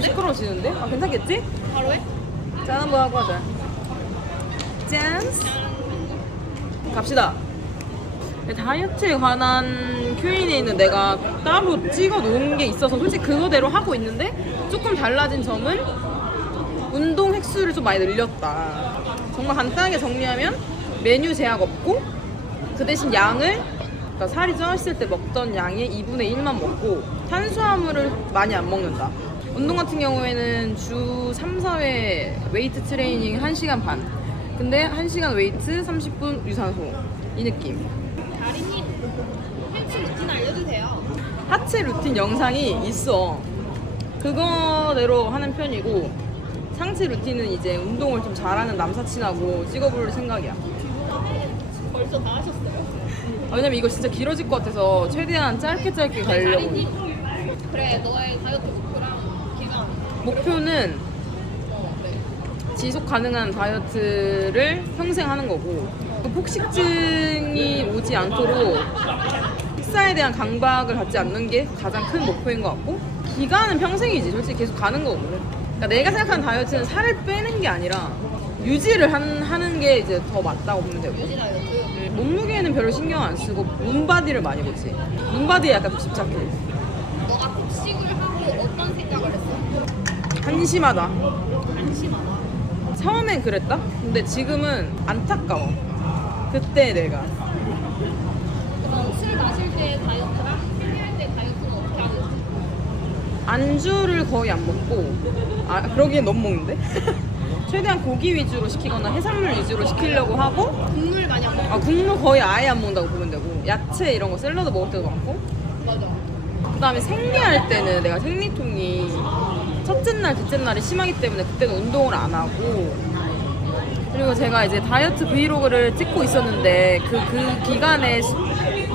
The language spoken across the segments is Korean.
시끄러워지는데? 아 괜찮겠지? 바로 해? 짠 한번 하고 하자 짠 갑시다 다이어트에 관한 Q&A는 내가 따로 찍어 놓은 게 있어서 솔직히 그거대로 하고 있는데 조금 달라진 점은 운동 횟수를 좀 많이 늘렸다 정말 간단하게 정리하면 메뉴 제약 없고 그 대신 양을 그러니까 살이 쪄있을 때 먹던 양의 2분의 1만 먹고 탄수화물을 많이 안 먹는다 운동 같은 경우에는 주 3, 4회 웨이트 트레이닝 1시간 반. 근데 1시간 웨이트 30분 유산소. 이 느낌. 다리님 헬스 루틴 알려주세요. 하체 루틴 영상이 있어. 그거대로 하는 편이고 상체 루틴은 이제 운동을 좀 잘하는 남사친하고 찍어볼 생각이야. 벌써 다 하셨어요? 아, 왜냐면 이거 진짜 길어질 것 같아서 최대한 짧게 짧게 가려고. 다리님 그래 너의 다이어트 목표는. 지속 가능한 다이어트를 평생 하는 거고 그 폭식증이 오지 않도록 식사에 대한 강박을 갖지 않는 게 가장 큰 목표인 것 같고 기간은 평생이지 솔직히 계속 가는 거고 그러니까 내가 생각하는 다이어트는 살을 빼는 게 아니라 유지를 한- 하는 게 이제 더 맞다고 보면 되고 다이어트 몸무게는 별로 신경 안 쓰고 몸바디를 많이 보지 몸바디에 약간 좀 집착해 너가 복식을 하고 어떤 생각을 했어? 한심하다 한심하다 처음엔 그랬다? 근데 지금은 안타까워. 그때 내가. 그럼 술 마실 때 다이어트랑 술할 때 다이어트는 어떻게 하고 있어? 안주를 거의 안 먹고, 아, 그러기엔 너무 먹는데? 최대한 고기 위주로 시키거나 해산물 위주로 시키려고 하고, 국물 많이 안 먹어 아, 국물 거의 아예 안 먹는다고 보면 되고, 야채 이런 거 샐러드 먹을 때도 많고, 맞아 그 다음에 생리할 때는 내가 생리통이 첫째 날, 둘째 날이 심하기 때문에 그때는 운동을 안 하고 그리고 제가 이제 다이어트 브이로그를 찍고 있었는데 그, 그 기간에 수-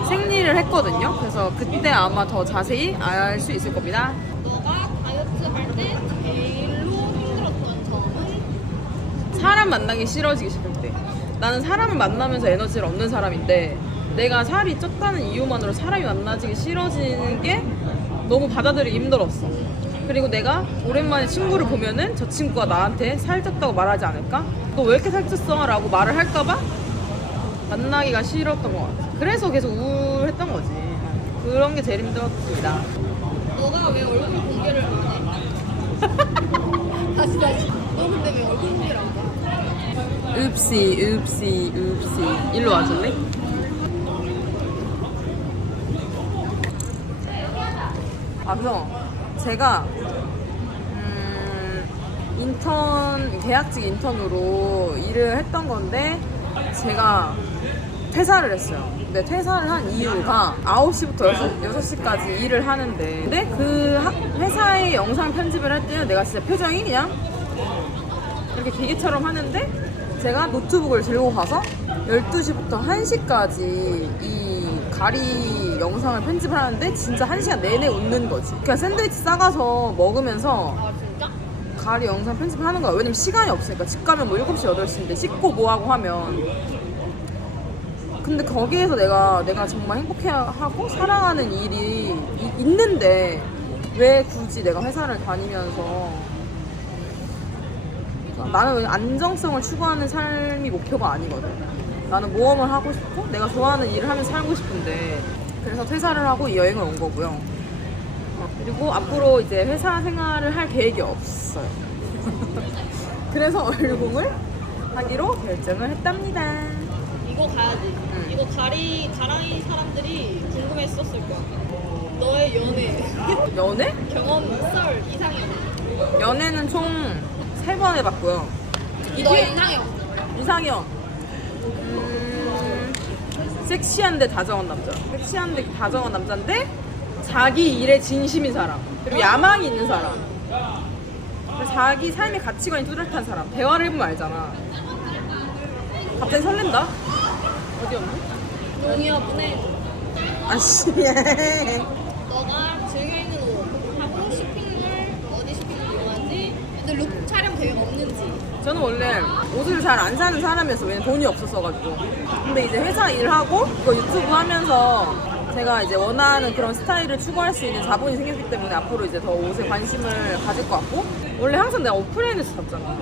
생리를 했거든요. 그래서 그때 아마 더 자세히 알 수 있을 겁니다. 너가 다이어트 할 때 제일로 힘들었던 점은 사람 만나기 싫어지기 싫을 때. 나는 사람을 만나면서 에너지를 얻는 사람인데 내가 살이 쪘다는 이유만으로 사람이 만나지기 싫어지는 게 너무 받아들이기 힘들었어. 그리고 내가 오랜만에 친구를 보면은 저 친구가 나한테 살쪘다고 말하지 않을까? 너 왜 이렇게 살쪘어? 라고 말을 할까봐 만나기가 싫었던 것 같아. 그래서 계속 우울했던 거지. 그런 게 제일 힘들었습니다. 너가 왜 얼굴 공개를 안 해? 다시 다시 너 근데 왜 얼굴 공개를 안 해? 읍시, 읍시, 읍시. 일로 와줄래? 아, 그래서 제가, 음, 인턴, 계약직 인턴으로 일을 했던 건데, 제가 퇴사를 했어요. 근데 퇴사를 한 이유가 9시부터 6, 6시까지 일을 하는데, 근데 그 하- 회사의 영상 편집을 할 때는 내가 진짜 표정이 그냥 이렇게 기계처럼 하는데 제가 노트북을 들고 가서 12시부터 1시까지 이 가리 영상을 편집을 하는데 진짜 1시간 내내 웃는 거지. 그냥 샌드위치 싸가서 먹으면서 아 진짜? 가리 영상 편집을 하는 거야. 왜냐면 시간이 없으니까. 집 가면 뭐 7시, 8시인데 씻고 뭐 하고 하면. 근데 거기에서 내가 내가 정말 행복해하고 사랑하는 일이 이- 있는데 왜 굳이 내가 회사를 다니면서 나는 안정성을 추구하는 삶이 목표가 아니거든. 나는 모험을 하고 싶고 내가 좋아하는 일을 하면서 살고 싶은데 그래서 퇴사를 하고 이 여행을 온 거고요. 그리고 앞으로 이제 회사 생활을 할 계획이 없어요. 그래서 얼공을 하기로 결정을 했답니다. 이거 가야지 응. 이거 가리 가라이 사람들이 궁금했었을 거야 너의 연애 연애? 경험 썰 이상형 연애는 총 세 번 해봤고요. 너의 이상형 이상형. 음, 섹시한데 다정한 남자. 섹시한데 다정한 남자인데 자기 일에 진심인 사람. 그리고 야망이 있는 사람. 그리고 자기 삶의 가치관이 뚜렷한 사람. 대화를 해보면 알잖아. 갑자기 설렌다. 어디 없니? 용이야 보내 아씨. 너가 즐겨 입는 옷 하고 쇼핑을 어디 쇼핑을 좋아하는지 근데 룩 촬영 계획 없는지 저는 원래 옷을 잘 안 사는 사람이었어. 왜냐면 돈이 없었어가지고. 근데 이제 회사 일하고 이거 유튜브 하면서 제가 이제 원하는 그런 스타일을 추구할 수 있는 자본이 생겼기 때문에 앞으로 이제 더 옷에 관심을 가질 것 같고 원래 항상 내가 오프라인에서 샀잖아.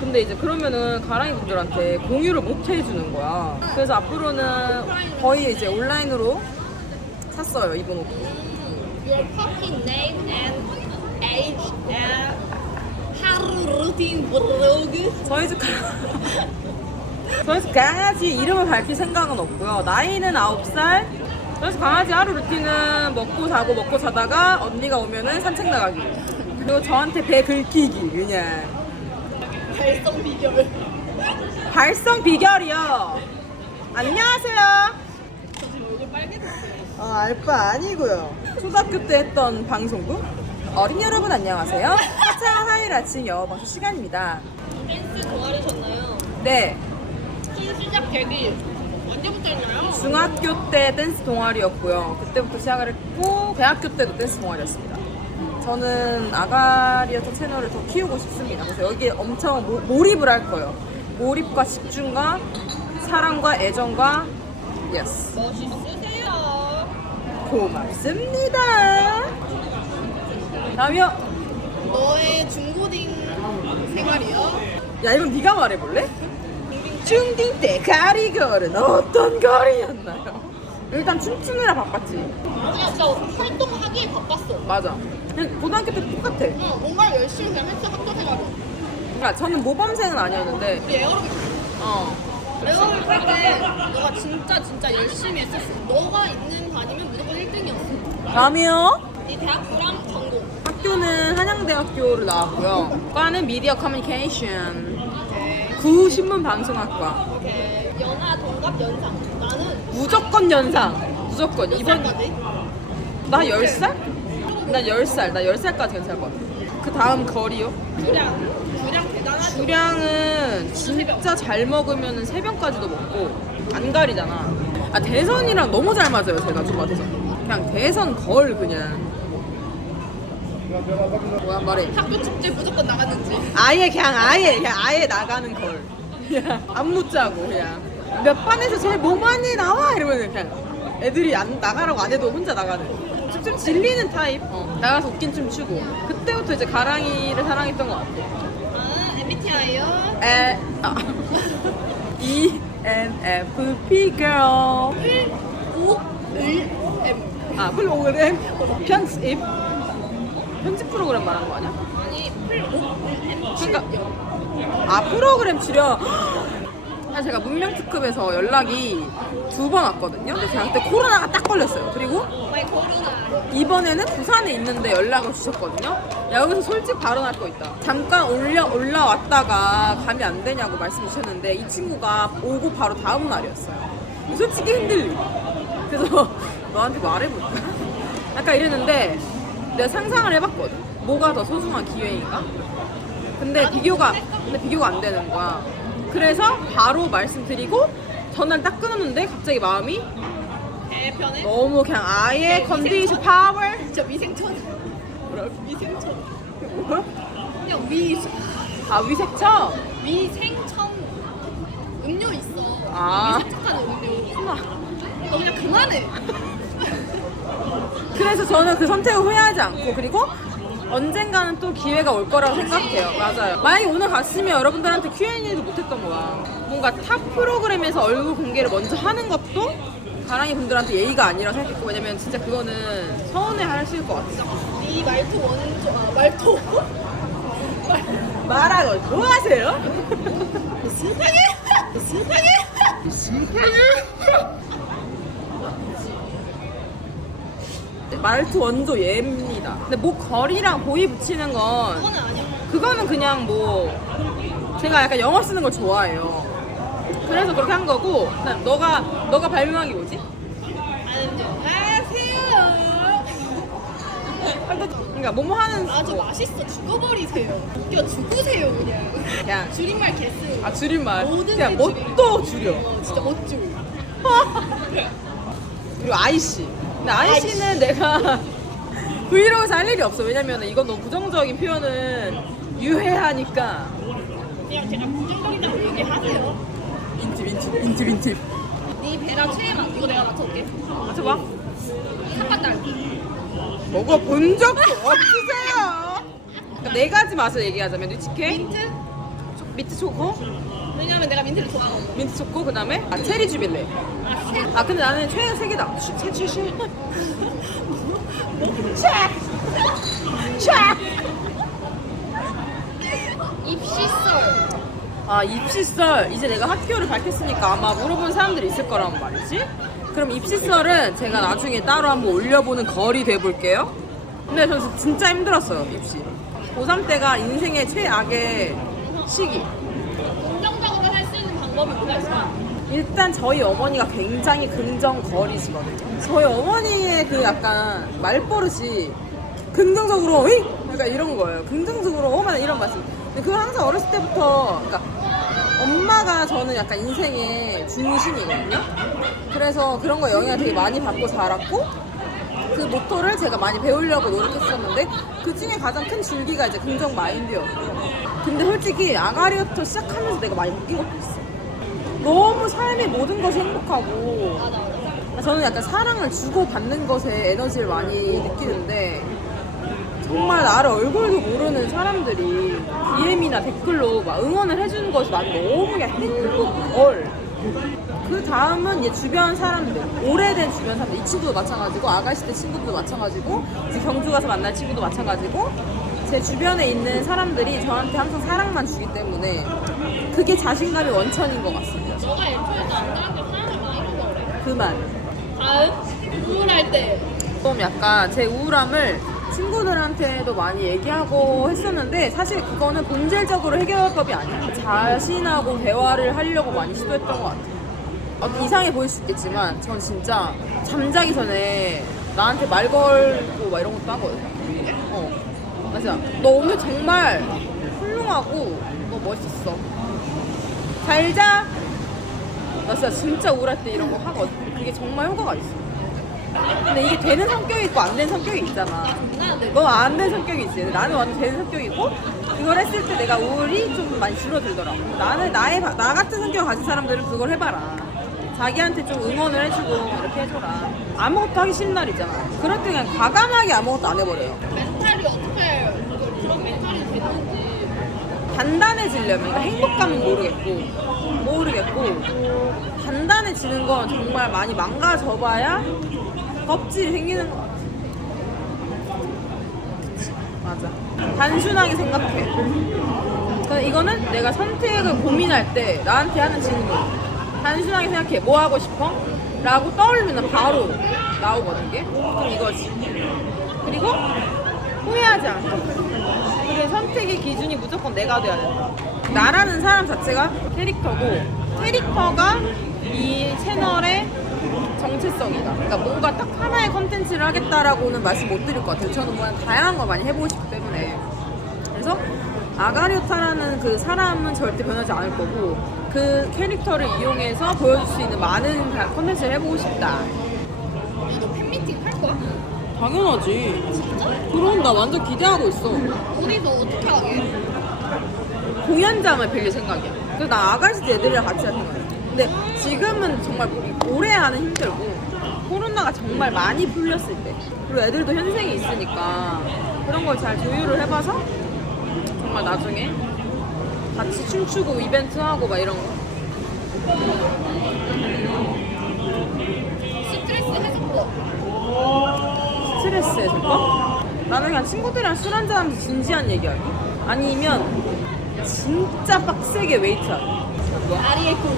근데 이제 그러면은 가랑이 분들한테 공유를 못 해주는 거야. 그래서 앞으로는 거의 이제 온라인으로 샀어요 이번 옷도. Your fucking name and age and 루틴 브로그. 저희 집 가... 저희 집 강아지 이름을 밝힐 생각은 없고요. 나이는 9살. 저희 집 강아지 하루 루틴은 먹고 자고 먹고 자다가 언니가 오면은 산책 나가기. 그리고 저한테 배 긁히기 그냥. 발성 비결. 발성 비결이요. 안녕하세요. 저 지금 얼굴 빨개졌어요. 어, 알바 아니고요. 초등학교 때 했던 방송국. 어린 여러분 안녕하세요. 화창 화요일 아침 영어 방송 시간입니다. 댄스 동아리셨나요? 네, 춤 시작 계기 언제부터 했나요? 중학교 때 댄스 동아리였고요. 그때부터 시작을 했고 대학교 때도 댄스 동아리였습니다. 저는 아가리였던 채널을 더 키우고 싶습니다. 그래서 여기에 엄청 모, 몰입을 할 거예요. 몰입과 집중과 사랑과 애정과 예스 멋있으세요. 고맙습니다. 다음이요. 너의 중고딩 생활이요? 야 이건 네가 말해볼래? 중딩 때 가리걸은 어떤 거리였나요? 일단 춤추느라 바빴지. 그냥 진짜 활동하기에 바빴어. 맞아. 그냥 고등학교 때 똑같아. 응, 뭔가 열심히 그냥 했어 학교 생활을. 그러니까 저는 모범생은 아니었는데 우리 에어로빅 어 에어로빅 할때 너가 진짜 진짜 열심히 했었어. 너가 있는 반이면 무조건 1등이었어. 다음이요 네 대학교랑 전공. 학교는 한양대학교를 나왔고요. 과는 미디어 커뮤니케이션. 구 신문 방송학과. 오케이. 연하 동갑 연상. 나는 무조건 연상. 무조건. 이번 이번까지? 나 10살? 나 10살. 나 10살까지 괜찮을 것 같아. 그 다음 거리요? 주량. 주량 대단하죠. 주량은 진짜 잘 먹으면 3병까지도 먹고 안 가리잖아. 아 대선이랑 너무 잘 맞아요 제가 주마 대선 그냥 대선 걸 그냥 뭐야 말해 학교 축제 무조건 나갔는지. 아예 그냥 아예 그냥 아예 나가는 걸. 그냥 안 묻자고 그냥. 몇 반에서 제일 뭐 많이 나와? 이러면 그냥 애들이 안 나가라고 안 해도 혼자 나가는. 좀, 좀 질리는 타입? 어, 나가서 웃긴 춤 추고. 그때부터 이제 가랑이를 사랑했던 것 같아. 아 MBTI요. 에 아. E ENFP girl. 1 5 1 M. 아 프로그램 편집 편집 프로그램 말하는 거 아니야? 아니 1 5 1 M. 그러니까 아 프로그램 출연 사실 제가 문명 특급에서 연락이 두 번 왔거든요. 근데 제가 그때 코로나가 딱 걸렸어요. 그리고. 이번에는 부산에 있는데 연락을 주셨거든요. 야 여기서 솔직 발언할 거 있다. 잠깐 올려 올라왔다가 감이 안 되냐고 말씀 주셨는데 이 친구가 오고 바로 다음 날이었어요. 솔직히 흔들리. 그래서 너한테 말해볼까? 약간 이랬는데 내가 상상을 해봤거든. 뭐가 더 소중한 기회인가? 근데 비교가 근데 비교가 안 되는 거야. 그래서 바로 말씀드리고 전화를 딱 끊었는데 갑자기 마음이 대편에 너무 그냥 아예 컨디션 파워 진짜 위생천. 뭐라 위생천. 뭐야? 그냥 위 아 위색처? 위생천 음료 있어. 아. 위생천하는 음료. 하나. 너 그냥 그만해. 그래서 저는 그 선택을 후회하지 않고 그리고 언젠가는 또 기회가 올 거라고 생각해요. 맞아요. 만약에 오늘 갔으면 여러분들한테 Q&A도 못했던 거야. 뭔가 탑 프로그램에서 얼굴 공개를 먼저 하는 것도 가랑이 분들한테 예의가 아니라 생각했고 왜냐면 진짜 그거는 서운해 하실 것 같아. 네 말투 원조 아 말투. 말하고 뭐 하세요? 세상에 세상에. 말투 원조 예입니다. 근데 목 거리랑 보이 붙이는 건 그거는 아니야. 그거는 그냥 뭐 제가 약간 영어 쓰는 걸 좋아해요. 그래서 그렇게 한 거고 그다음 너가 너가 발명한 게 뭐지? 안녕하세요. 그러니까 뭐뭐 하는 아주 뭐, 맛있어 죽어버리세요. 웃겨 죽으세요 그냥. 그냥 줄임말 개쓰. 아 줄임말 모든 그냥 게 뭣도 줄여. 어, 진짜 멋줄. 그리고 아이씨. 근데 아이 씨는 내가 브이로그에서 할 일이 없어. 왜냐면 이건 너무 부정적인 표현은 유해하니까 그냥 제가 부정적이라고 얘기하세요. 인팁 인팁 인팁 인팁 네 베라 최애맛 이거 내가 맞춰볼게 맞춰봐. 핫바달 먹어 본 적도 없으세요. 그러니까 네 가지 맛을 얘기하자면 뉴치케, 민트? 초- 민트 초코, 왜냐면 내가 민트를 좋아하거든 민트 초코 그다음에 아, 체리 주빌레. 아 근데 나는 최애 세 개다. 최최최. 입시썰 아 입시썰 이제 내가 학교를 밝혔으니까 아마 물어본 사람들이 있을 거란 말이지. 그럼 입시썰은 제가 나중에 따로 한번 올려보는 거리 돼볼게요. 근데 저 진짜 힘들었어요 입시. 고3 때가 인생의 최악의 시기. 일단 저희 어머니가 굉장히 긍정거리시거든요. 저희 어머니의 그 약간 말버릇이 긍정적으로 이 약간 이런 거예요. 긍정적으로 어머나 이런 말씀. 근데 그걸 항상 어렸을 때부터 그러니까 엄마가 저는 약간 인생의 중심이거든요. 그래서 그런 거 영향을 되게 많이 받고 자랐고 그 모토를 제가 많이 배우려고 노력했었는데 그 중에 가장 큰 줄기가 이제 긍정 마인드였고 근데 솔직히 아가리부터 시작하면서 내가 많이 느낀 것도 있어. 너무 삶의 모든 것이 행복하고. 저는 약간 사랑을 주고 받는 것에 에너지를 많이 느끼는데 정말 나를 얼굴도 모르는 사람들이 DM이나 댓글로 막 응원을 해주는 것이 난 너무 그냥 행복걸. 그 다음은 이제 주변 사람들 오래된 주변 사람들. 이 친구도 마찬가지고 아가씨 때 친구도 마찬가지고 경주 가서 만날 친구도 마찬가지고 제 주변에 있는 사람들이 저한테 항상 사랑만 주기 때문에 그게 자신감의 원천인 것 같습니다 너가 애초에도 안 다른 게 사람을 많이 해서 그래 그만 다음 우울할 때 좀 약간 제 우울함을 친구들한테도 많이 얘기하고 했었는데 사실 그거는 본질적으로 해결할 법이 아니야. 자신하고 대화를 하려고 많이 시도했던 것 같아요. 어, 이상해 보일 수 있겠지만 전 진짜 잠자기 전에 나한테 말 걸고 막 이런 것도 하거든요. 어. 맞아. 너 오늘 정말 훌륭하고 너 멋있어. 잘 자. 나 진짜 진짜 우울할 때 이런 거 하거든. 그게 정말 효과가 있어. 근데 이게 되는 성격이 있고 안 되는 성격이 있잖아. 너안 되는 성격이 있지. 나는 완전 되는 성격이고 그걸 했을 때 내가 우울이 좀 많이 줄어들더라고. 나는 나의 바- 나 같은 성격을 가진 사람들은 그걸 해봐라. 자기한테 좀 응원을 해주고 이렇게 해줘라. 아무것도 하기 싫은 날 있잖아. 그럴 때 그냥 과감하게 아무것도 안 해버려요. 멘탈이 어떻게 그걸- 그런 멘탈이 되는지 단단해지려면 그러니까 행복감은 모르겠고 모르겠고 단단해지는 건 정말 많이 망가져봐야 껍질이 생기는 것 같아. 그치, 맞아. 단순하게 생각해. 근데 이거는 내가 선택을 고민할 때 나한테 하는 질문. 단순하게 생각해. 뭐 하고 싶어? 라고 떠올리면 바로 나오거든, 이게. 그럼 이거지. 그리고 후회하지 않 선택의 기준이 무조건 내가 돼야 된다. 나라는 사람 자체가 캐릭터고 캐릭터가 이 채널의 정체성이다. 그러니까 뭔가 딱 하나의 컨텐츠를 하겠다라고는 말씀 못 드릴 것 같아요. 저는 그냥 다양한 걸 많이 해보고 싶기 때문에. 그래서 아가리오타라는 그 사람은 절대 변하지 않을 거고 그 캐릭터를 이용해서 보여줄 수 있는 많은 컨텐츠를 해보고 싶다. 너도 팬미팅 할 거야? 당연하지. 진짜? 그럼 나 완전 기대하고 있어. 우리도 어떻게 하게? 공연장을 빌릴 생각이야. 그래서 나 아가씨 때 애들이랑 같이 할 생각이야. 근데 지금은 정말 오래 하는 힘들고 코로나가 정말 많이 풀렸을 때 그리고 애들도 현생이 있으니까 그런 걸 잘 조율을 해봐서 정말 나중에 같이 춤추고 이벤트 하고 막 이런 거 스트레스 해소법 스트레스 해소법? 나는 그냥 친구들이랑 술 한잔하면서 진지한 얘기하기 아니면 진짜 빡세게 웨이트하기 뭐? 아리의 꿈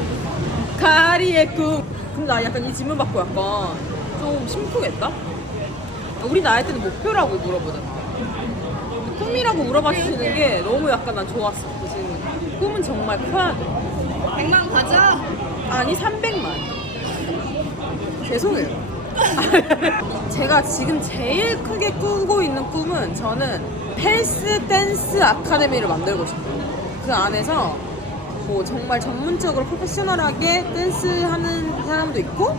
가리의 꿈. 근데 나 약간 이 질문 받고 약간 좀 심쿵했다? 우리 나이 때는 목표라고 물어보잖아. 꿈이라고 물어봐 주시는 게 너무 약간 난 좋았어. 그 질문. 꿈은 정말 커야 돼. 100만 가자 아니, 300만. 죄송해요. 제가 지금 제일 크게 꾸고 있는 꿈은 저는 헬스 댄스 아카데미를 만들고 싶어요. 그 안에서 뭐 정말 전문적으로 프로페셔널하게 댄스 하는 사람도 있고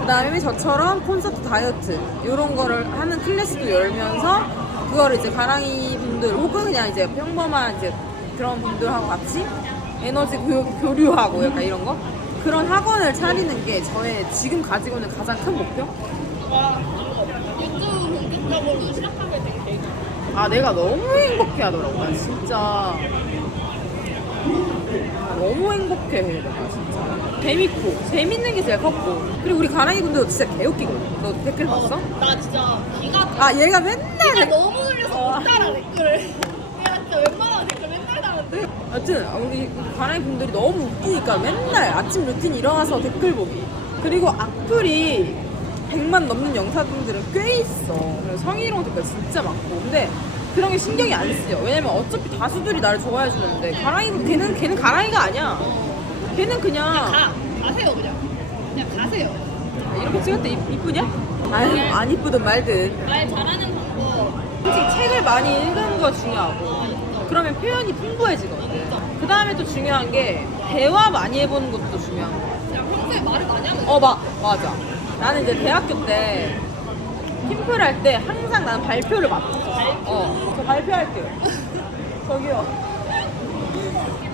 그다음에 저처럼 콘서트 다이어트 이런 거를 하는 클래스도 열면서 그거를 이제 가랑이 분들 혹은 그냥 이제 평범한 이제 그런 분들하고 같이 에너지 교, 교류하고 약간 이런 거 그런 학원을 차리는 게 저의 지금 가지고 있는 가장 큰 목표? 와 유튜브 본격적으로 시작하게 된 계기. 아 내가 너무 행복해 하더라고 나 진짜 너무 행복해 해 내가 진짜 재밌고 재밌는 게 제일 컸고 그리고 우리 가랑이 군도 진짜 개웃기거든 너 댓글 봤어? 나 진짜 기가 아 얘가 맨날 기가 댓- 너무 울려서 어. 못 따라 댓글을. 내가 진짜 웬만하면 댓글 맨날 다는데. 여튼 우리 가랑이 분들이 너무 웃기니까 맨날 아침 루틴 일어나서 댓글 보기 그리고 악플이 100만 넘는 영상들은 꽤 있어 그래서 성희롱 댓글 진짜 많고 근데 그런 게 신경이 안 쓰여 왜냐면 어차피 다수들이 나를 좋아해 주는데 가랑이 걔는 걔는 가랑이가 아니야 걔는 그냥 가 가세요 그냥. 그냥 가세요. 이렇게 찍을 때 이- 이쁘냐? 아유 안 이쁘든 말든 말 잘하는 방법. 솔직히 책을 많이 읽는 거 중요하고 그러면 표현이 풍부해지거든 그 다음에 또 중요한 게 대화 많이 해보는 것도 중요한 거야 그냥 평소에 말을 많이 하면. 어, 마, 맞아. 나는 이제 대학교 때 팀플 할 때 항상 나는 발표를 맡았어. 어, 저 발표할게요. 저기요.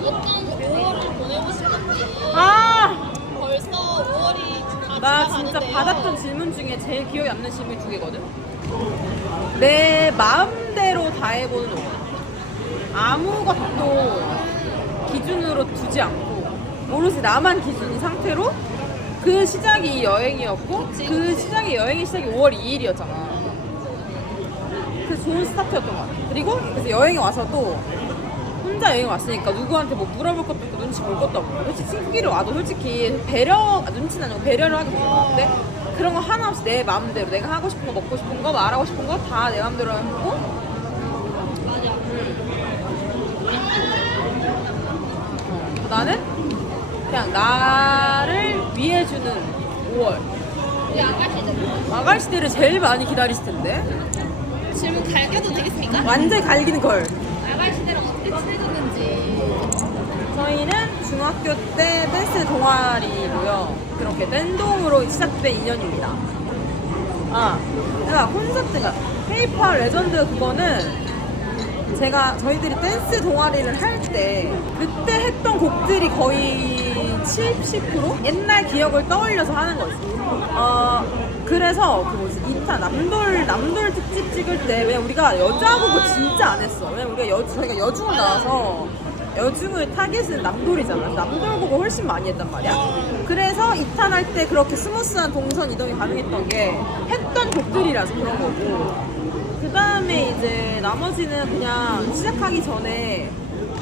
어떤 5월을 보내고 싶은지. 아! 벌써 5월이 다나 진짜. 받았던 질문 중에 제일 기억에 남는 질문이 두 개거든? 내 마음대로 다 해보는 5월. 아무것도 기준으로 두지 않고, 오롯이 나만 기준인 상태로 그 시작이 여행이었고, 그 시작이 여행의 시작이 5월 2일이었잖아. 그 좋은 스타트였던 것 같아. 그리고 그래서 여행에 와서도 혼자 여행 왔으니까 누구한테 뭐 물어볼 것도 없고 눈치 볼 것도 없고 솔직히 친구끼리 와도 솔직히 배려 아, 눈치는 아니고 배려를 하게 되는 것 같아 그런 거 하나 없이 내 마음대로 내가 하고 싶은 거 먹고 싶은 거 말하고 싶은 거 다 내 마음대로 하고 맞아. 어, 나는 그냥 나를 위해주는 5월 우리 아가씨들 아가씨들을 제일 많이 기다리실 텐데 질문 갈겨도 되겠습니까? 완전히 갈기는 걸 아가씨들은 어떻게 친해졌는지. 저희는 중학교 때 댄스 동아리고요. 그렇게 댄동으로 시작된 인연입니다. 아, 그러니까 콘서트가 페이퍼 레전드 그거는 제가 저희들이 댄스 동아리를 할 때 그때 했던 곡들이 거의 70% 옛날 기억을 떠올려서 하는 거지. 어, 그래서 그 뭐지 2타 남돌 남돌 특집 찍을 때 왜냐 우리가 여자 보고 진짜 안 했어. 왜냐 우리가 여 저희가 여중을 나와서 여중을 타겟은 남돌이잖아. 남돌 보고 훨씬 많이 했단 말이야. 그래서 2탄 할 때 그렇게 스무스한 동선 이동이 가능했던 게 했던 곡들이라서 그런 거고. 그 다음에 이제 나머지는 그냥 시작하기 전에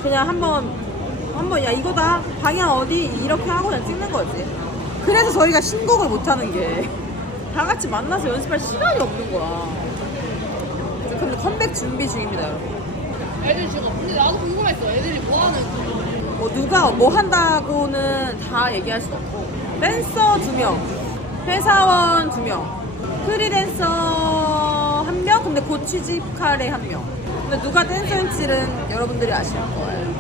그냥 한번 한번 야 이거다 방향 어디 이렇게 하고 그냥 찍는 거지. 그래서 저희가 신곡을 못 하는 게 다 같이 만나서 연습할 시간이 없는 거야. 근데 컴백 준비 중입니다, 여러분. 애들 지금 근데 나도 궁금했어. 애들이 뭐 하는? 뭐 누가 뭐 한다고는 다 얘기할 수 없고 댄서 두 명, 회사원 두 명, 프리랜서 근데 곧 취직 카레 한 명. 근데 누가 댄서인지는 여러분들이 아실 거예요.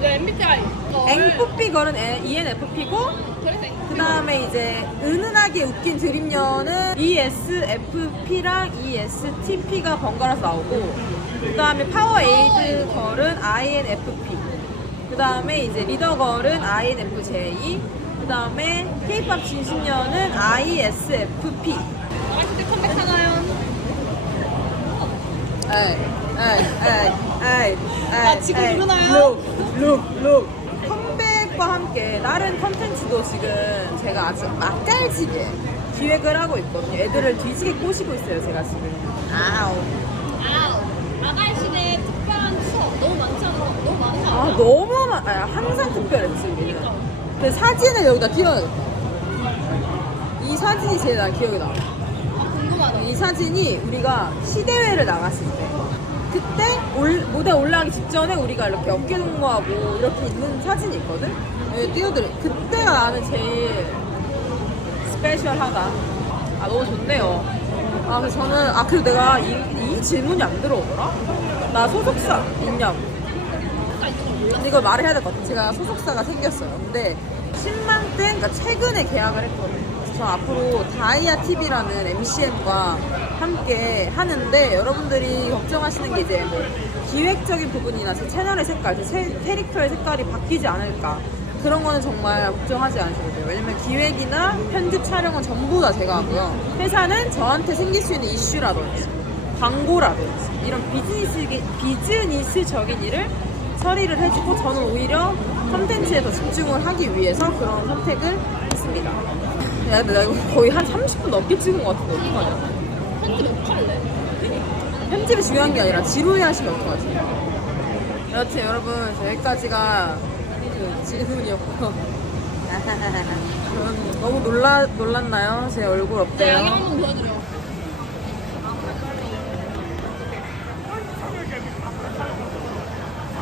내 MBTI. NFP 걸은 ENFP고 그 다음에 이제 은은하게 웃긴 드림녀는 E ESFP랑 E ESTP가 번갈아서 나오고 그 다음에 파워에이드 걸은 INFP 그 다음에 이제 리더 걸은 INFJ 그 다음에 K-pop 진심녀는 ISFP 아가씨들 컴백하나요? 아, 지금 부르나요? 룩 룩 룩 컴백과 함께 다른 컨텐츠도 지금 제가 아주 맛깔지게 기획을 하고 있거든요 애들을 뒤지게 꼬시고 있어요 제가 지금 아우 아우. 아가씨들 특별한 추억 너무 많잖아. 너무 많잖아. 아 너무 많 아, 항상 특별했지 우리는 근데 사진을 여기다 띄워야겠다 이 사진이 제일 나 기억에 남아. 이 사진이 우리가 시대회를 나갔을 때 그때 올, 무대 올라가기 직전에 우리가 이렇게 어깨 동무하고 이렇게 있는 사진이 있거든? 여기 띄워드려 그때가 나는 제일 스페셜하다 아 너무 좋네요 아 그래서 저는 아 그리고 내가 이, 이 질문이 안 들어오더라? 나 소속사 있냐고 아, 이거 말을 해야 될 것 같아. 제가 소속사가 생겼어요. 근데 10만 대, 그러니까 최근에 계약을. 그래서 저 앞으로 다이아 TV라는 MCN과 함께 하는데 여러분들이 걱정하시는 게 이제 뭐 기획적인 부분이나 제 채널의 색깔, 제 세- 캐릭터의 색깔이 바뀌지 않을까. 그런 거는 정말 걱정하지 않으셔도 돼요. 왜냐면 기획이나 편집 촬영은 전부 다 제가 하고요. 회사는 저한테 생길 수 있는 이슈라든지 광고라든지 이런 비즈니스, 비즈니스적인 일을 처리를 해주고 저는 오히려 컨텐츠에 더 집중을 하기 위해서 그런 선택을 했습니다. 야, 근데 나 이거 거의 한 30분 넘게 찍은 것 같은데 어떡하냐. 편집 못할래. 편집이 중요한 게 아니라 지루해 하시면 어떡하지? 여튼 여러분 저 여기까지가 그 질문이었고요. 여러분, 너무 놀라, 놀랐나요? 제 얼굴 내 양이 어때요? 한번 보여드려.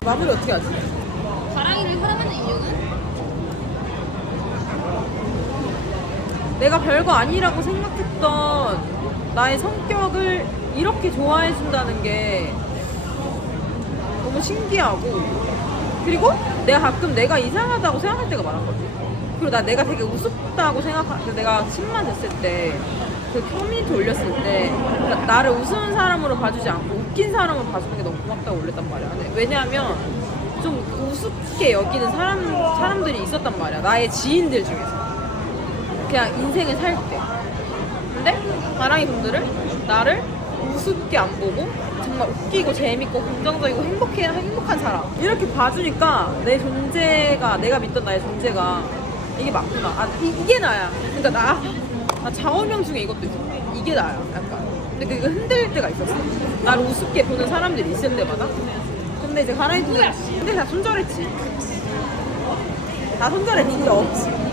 마무리 어떻게 하지? 가랑이를 사랑하는 이유는? 내가 별거 아니라고 생각했던 나의 성격을 이렇게 좋아해 준다는 게 너무 신기하고. 그리고 내가 가끔 내가 이상하다고 생각할 때가 많았거든. 그리고 나 내가 되게 우습다고 생각하 내가 10만 됐을 때 그 커뮤니티 올렸을 때 그러니까 나를 우스운 사람으로 봐주지 않고 웃긴 사람으로 봐주는 게 너무 고맙다고 올렸단 말이야. 왜냐하면 좀 우습게 여기는 사람, 사람들이 있었단 말이야. 나의 지인들 중에서 그냥 인생을 살 때. 근데 가랑이 분들은 나를 우습게 안 보고 정말 웃기고 재밌고 긍정적이고 행복해 행복한 사람 이렇게 봐주니까 내 존재가 내가 믿던 나의 존재가 이게 맞구나. 아 이, 이게 나야. 그러니까 나, 나 좌우명 중에 이것도 있어. 이게 나야. 약간. 근데 그게 흔들릴 때가 있었어. 나를 우습게 보는 사람들이 있을 때마다. 근데 이제 분들 근데 다 손절했지. 다 손절했지. 없지.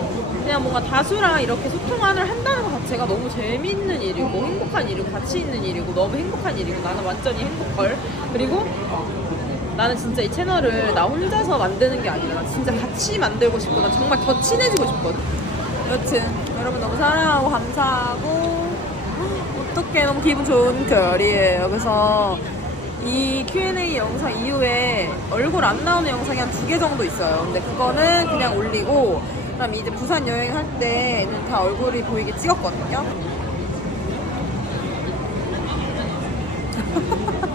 그냥 뭔가 다수랑 이렇게 소통을 한다는 것 자체가 너무 재밌는 일이고 행복한 일이고 가치 있는 일이고 너무 행복한 일이고 나는 완전히 행복걸. 그리고 나는 진짜 이 채널을 나 혼자서 만드는 게 아니라 나 진짜 같이 만들고 난 정말 더 친해지고 싶거든. 여튼 여러분 너무 사랑하고 감사하고 어떻게 너무 기분 좋은 결이에요. 그래서 이 Q&A 영상 이후에 얼굴 안 나오는 영상이 한 두 개 정도 있어요. 근데 그거는 그냥 올리고, 그다음 이제 부산 여행할 때는 다 얼굴이 보이게 찍었거든요.